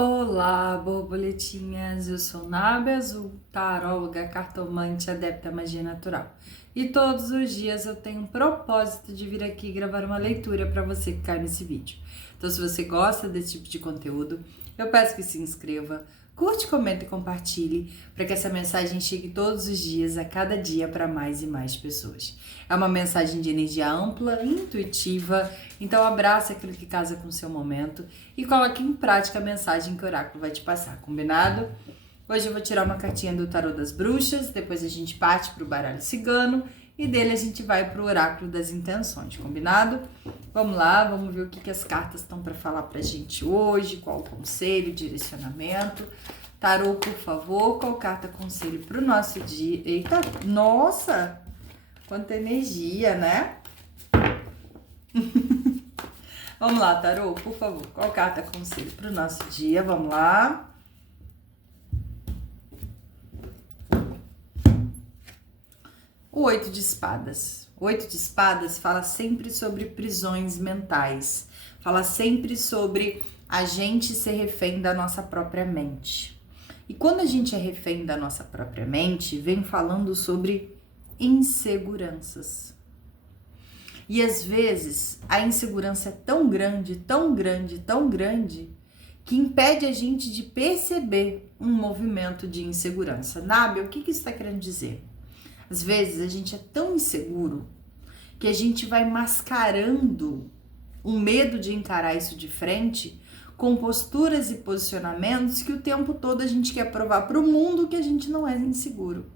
Olá, borboletinhas! Eu sou Nábia Azul, taróloga, cartomante, adepta à magia natural. E todos os dias eu tenho um propósito de vir aqui gravar uma leitura para você que cai nesse vídeo. Então, se você gosta desse tipo de conteúdo, eu peço que se inscreva, curte, comenta e compartilhe para que essa mensagem chegue todos os dias, a cada dia, para mais e mais pessoas. É uma mensagem de energia ampla, intuitiva, então abraça aquilo que casa com o seu momento e coloque em prática a mensagem que o oráculo vai te passar, combinado? Hoje eu vou tirar uma cartinha do Tarô das Bruxas, depois a gente parte para o baralho cigano e dele a gente vai para o oráculo das intenções, combinado? Vamos lá, vamos ver o que as cartas estão para falar para a gente hoje, qual o conselho, direcionamento. Tarô, por favor, qual carta conselho para o nosso dia? Eita, nossa, quanta energia, né? Vamos lá, Tarô, por favor, qual carta conselho para o nosso dia? Vamos lá. O 8 de espadas. O 8 de espadas fala sempre sobre prisões mentais. Fala sempre sobre a gente ser refém da nossa própria mente. E quando a gente é refém da nossa própria mente, vem falando sobre inseguranças. E às vezes a insegurança é tão grande, tão grande, tão grande, que impede a gente de perceber um movimento de insegurança. Nábia, o que isso está querendo dizer? Às vezes a gente é tão inseguro que a gente vai mascarando o medo de encarar isso de frente com posturas e posicionamentos que o tempo todo a gente quer provar para o mundo que a gente não é inseguro.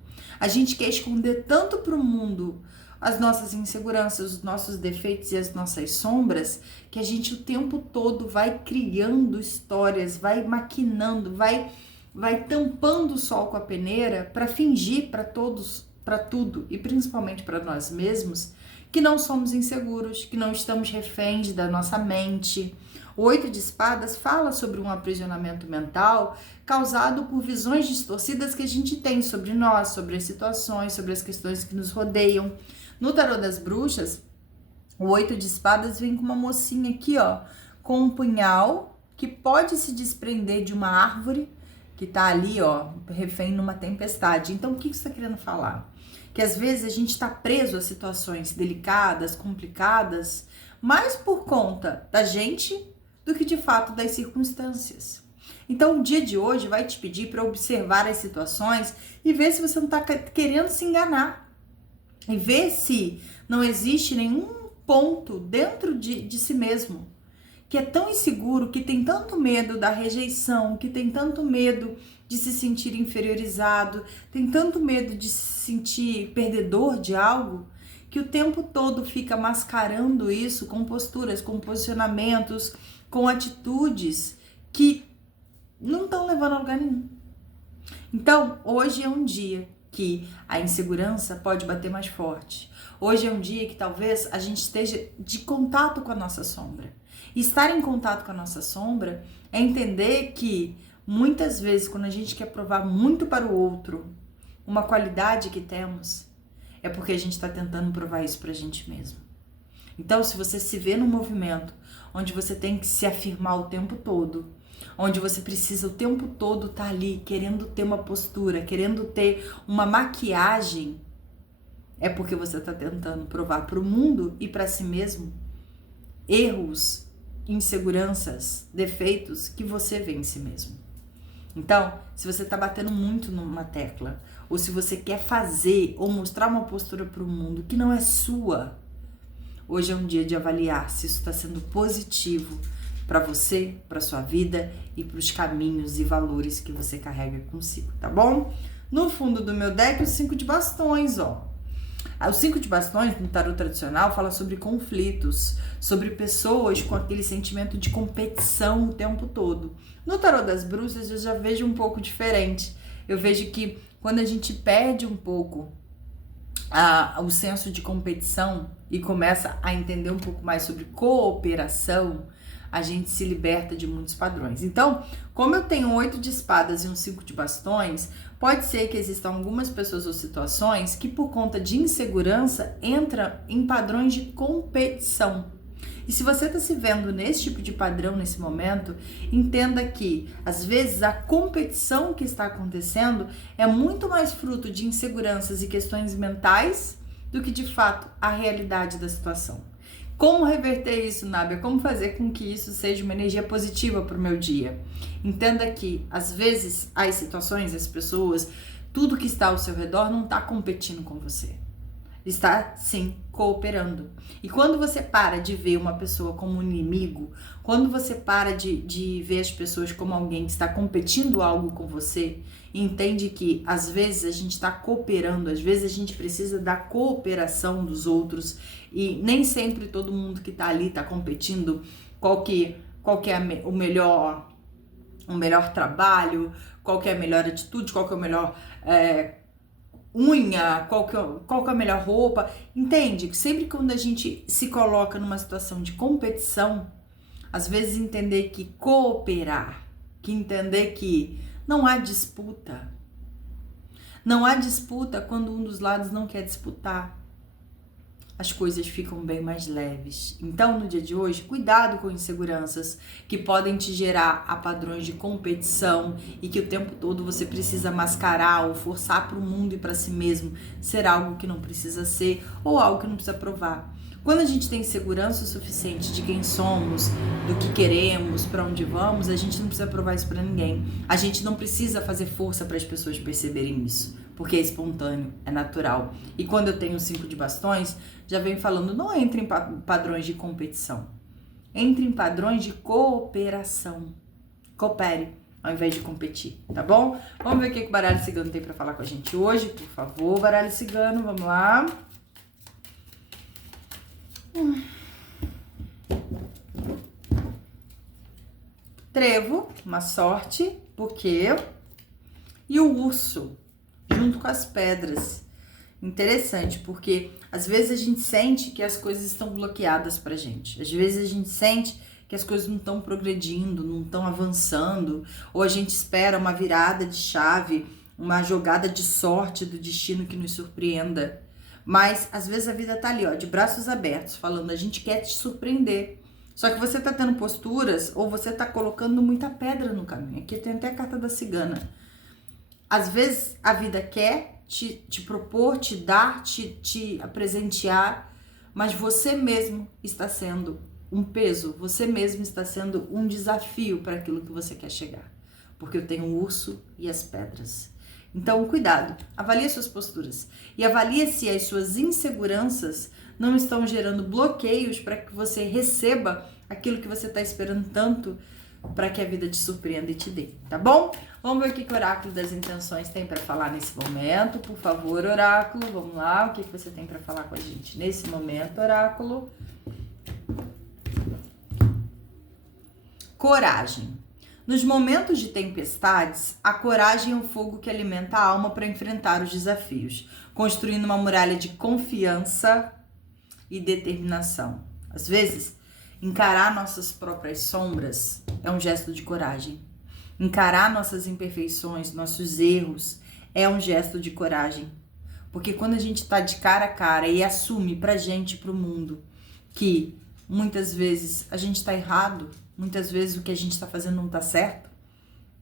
A gente quer esconder tanto para o mundo as nossas inseguranças, os nossos defeitos e as nossas sombras, que a gente o tempo todo vai criando histórias, vai maquinando, vai tampando o sol com a peneira para fingir para todos, para tudo e principalmente para nós mesmos, que não somos inseguros, que não estamos reféns da nossa mente. O 8 de espadas fala sobre um aprisionamento mental causado por visões distorcidas que a gente tem sobre nós, sobre as situações, sobre as questões que nos rodeiam. No Tarô das Bruxas, o 8 de espadas vem com uma mocinha aqui, ó, com um punhal que pode se desprender de uma árvore que tá ali, ó, refém numa tempestade. Então, o que isso tá querendo falar? Que às vezes a gente tá preso a situações delicadas, complicadas, mais por conta da gente do que de fato das circunstâncias. Então, o dia de hoje vai te pedir para observar as situações e ver se você não tá querendo se enganar. E ver se não existe nenhum ponto dentro de si mesmo que é tão inseguro, que tem tanto medo da rejeição, que tem tanto medo de se sentir inferiorizado, tem tanto medo de se sentir perdedor de algo, que o tempo todo fica mascarando isso com posturas, com posicionamentos, com atitudes que não estão levando a lugar nenhum. Então, hoje é um dia que a insegurança pode bater mais forte. Hoje é um dia que talvez a gente esteja de contato com a nossa sombra. E estar em contato com a nossa sombra é entender que muitas vezes quando a gente quer provar muito para o outro uma qualidade que temos, é porque a gente está tentando provar isso para a gente mesmo. Então, se você se vê num movimento onde você tem que se afirmar o tempo todo, onde você precisa o tempo todo estar ali querendo ter uma postura, querendo ter uma maquiagem, é porque você está tentando provar para o mundo e para si mesmo erros, inseguranças, defeitos que você vê em si mesmo. Então, se você está batendo muito numa tecla, ou se você quer fazer ou mostrar uma postura para o mundo que não é sua, hoje é um dia de avaliar se isso está sendo positivo para você, para sua vida e para os caminhos e valores que você carrega consigo, tá bom? No fundo do meu deck, o 5 de bastões, ó. O 5 de bastões, no tarô tradicional, fala sobre conflitos, sobre pessoas com aquele sentimento de competição o tempo todo. No tarô das bruxas, eu já vejo um pouco diferente. Eu vejo que quando a gente perde um pouco o senso de competição e começa a entender um pouco mais sobre cooperação, a gente se liberta de muitos padrões. Então, como eu tenho 8 de espadas e um 5 de bastões, pode ser que existam algumas pessoas ou situações que por conta de insegurança entram em padrões de competição. E se você está se vendo nesse tipo de padrão nesse momento, entenda que, às vezes, a competição que está acontecendo é muito mais fruto de inseguranças e questões mentais do que, de fato, a realidade da situação. Como reverter isso, Nábia? Como fazer com que isso seja uma energia positiva para o meu dia? Entenda que, às vezes, as situações, as pessoas, tudo que está ao seu redor não está competindo com você. Está, sim, cooperando. E quando você para de ver uma pessoa como um inimigo, quando você para de ver as pessoas como alguém que está competindo algo com você, entende que, às vezes, a gente está cooperando, às vezes a gente precisa da cooperação dos outros e nem sempre todo mundo que está ali está competindo qual que é o melhor trabalho, qual que é a melhor atitude, qual que é o melhor unha, qual que é a melhor roupa. Entende? Que sempre quando a gente se coloca numa situação de competição, às vezes entender que cooperar, que entender que não há disputa. Não há disputa quando um dos lados não quer disputar. As coisas ficam bem mais leves. Então, no dia de hoje, cuidado com inseguranças que podem te gerar a padrões de competição e que o tempo todo você precisa mascarar ou forçar para o mundo e para si mesmo ser algo que não precisa ser ou algo que não precisa provar. Quando a gente tem segurança o suficiente de quem somos, do que queremos, para onde vamos, a gente não precisa provar isso para ninguém. A gente não precisa fazer força para as pessoas perceberem isso, porque é espontâneo, é natural. E quando eu tenho 5 de bastões, já venho falando, não entre em padrões de competição. Entre em padrões de cooperação. Coopere ao invés de competir, tá bom? Vamos ver o que o baralho cigano tem para falar com a gente hoje, por favor, baralho cigano, vamos lá. Trevo, uma sorte, buquê e o urso, junto com as pedras. Interessante, porque às vezes a gente sente que as coisas estão bloqueadas pra gente. Às vezes a gente sente que as coisas não estão progredindo, não estão avançando, ou a gente espera uma virada de chave, uma jogada de sorte do destino que nos surpreenda. Mas às vezes a vida tá ali, ó, de braços abertos, falando, a gente quer te surpreender. Só que você tá tendo posturas ou você tá colocando muita pedra no caminho. Aqui tem até a carta da cigana. Às vezes a vida quer te propor, te dar, te presentear, mas você mesmo está sendo um peso, você mesmo está sendo um desafio para aquilo que você quer chegar. Porque eu tenho o urso e as pedras. Então, cuidado, avalie suas posturas e avalie se as suas inseguranças não estão gerando bloqueios para que você receba aquilo que você está esperando tanto para que a vida te surpreenda e te dê, tá bom? Vamos ver o que o oráculo das intenções tem para falar nesse momento, por favor, oráculo, vamos lá, o que você tem para falar com a gente nesse momento, oráculo? Coragem. Nos momentos de tempestades, a coragem é o fogo que alimenta a alma para enfrentar os desafios, construindo uma muralha de confiança e determinação. Às vezes, encarar nossas próprias sombras é um gesto de coragem. Encarar nossas imperfeições, nossos erros, é um gesto de coragem. Porque quando a gente está de cara a cara e assume pra gente, pro mundo, que muitas vezes a gente está errado, muitas vezes o que a gente está fazendo não está certo,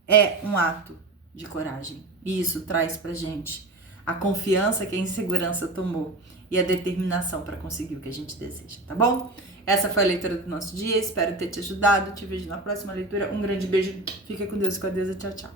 é um ato de coragem. E isso traz pra gente a confiança que a insegurança tomou e a determinação para conseguir o que a gente deseja, tá bom? Essa foi a leitura do nosso dia, espero ter te ajudado, te vejo na próxima leitura, um grande beijo, fica com Deus e com a deusa, tchau, tchau.